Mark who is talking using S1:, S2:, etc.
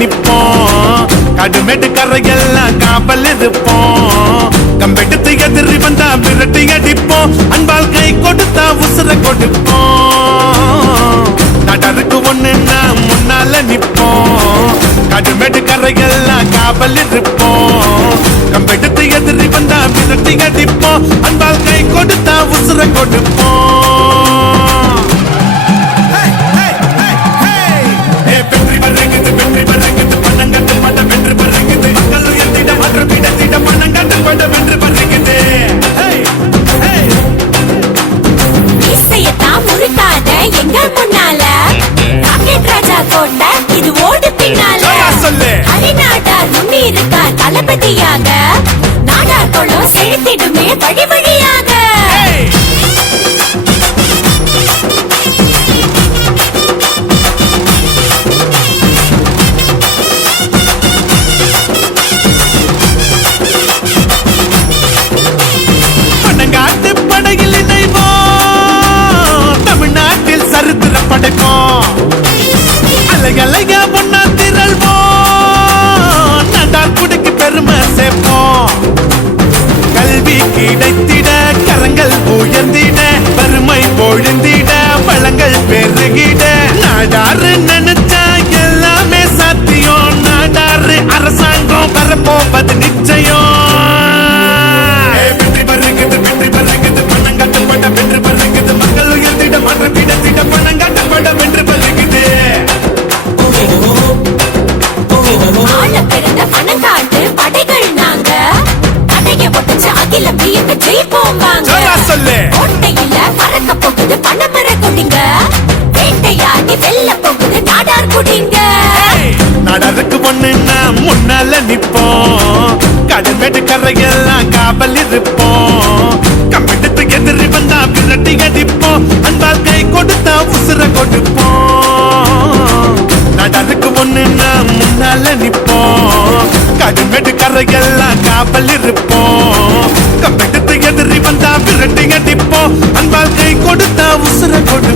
S1: நிப்போம் கடுமெட்டு கரையெல்லாம் காவல் இருப்போம் கம்பெடுத்து எதிரி வந்தா விரட்டி அடிப்போம் அன்பால் கை கொடுத்தா உசுர கொடுப்போம் நடருக்கு ஒண்ணுன்னா முன்னால நிப்போம் கடுமெட்டு கரையெல்லாம் காவல் இருப்போம் கம்பெடுத்து எதிரி வந்தா விரட்டி அடிப்போம் அன்பால் கை கொடுத்தா உசுர கொடுப்போம்
S2: இருக்கா தளபதியாக நாடார் செழித்திடுமே வழி வழியாக
S1: கல்வி கிடைத்திட கரங்கள் உயர்ந்திட வறுமை பொழுந்திட வளங்கள் பெருகிட. நாடாறு நினைச்சா எல்லாமே சாத்தியம். நாடாறு அரசாங்கம் வரப்போவது நிச்சயம்.
S2: அகிலம் வியந்து ஜெயிப்போம் வாங்க.
S1: சொல்லா.
S2: கோட்டையில பறக்க போகுது பணமர கொடிங்க. வேட்டையாடி வெல்ல போகுது நாடார் குடிங்க.
S1: நடருக்கு ஒண்ணுன்னா முன்னால நிப்போம். கடமேட்டு கரையெல்லாம் காவல் இருப்போம். கம்பிட்டு எதிரி வந்தா விரட்டி அடிப்போம். அன்பால் கை கொடுத்தா உசுர கொடுப்போம். நடருக்கு ஒண்ணுன்னா முன்னால நிப்போம். கடுமெட்டு கரையெல்லாம் காவல் இருப்போம். ரெட்டிங்க டிப்போ. அன்பால் கை கொடுத்தா உசுர கொடு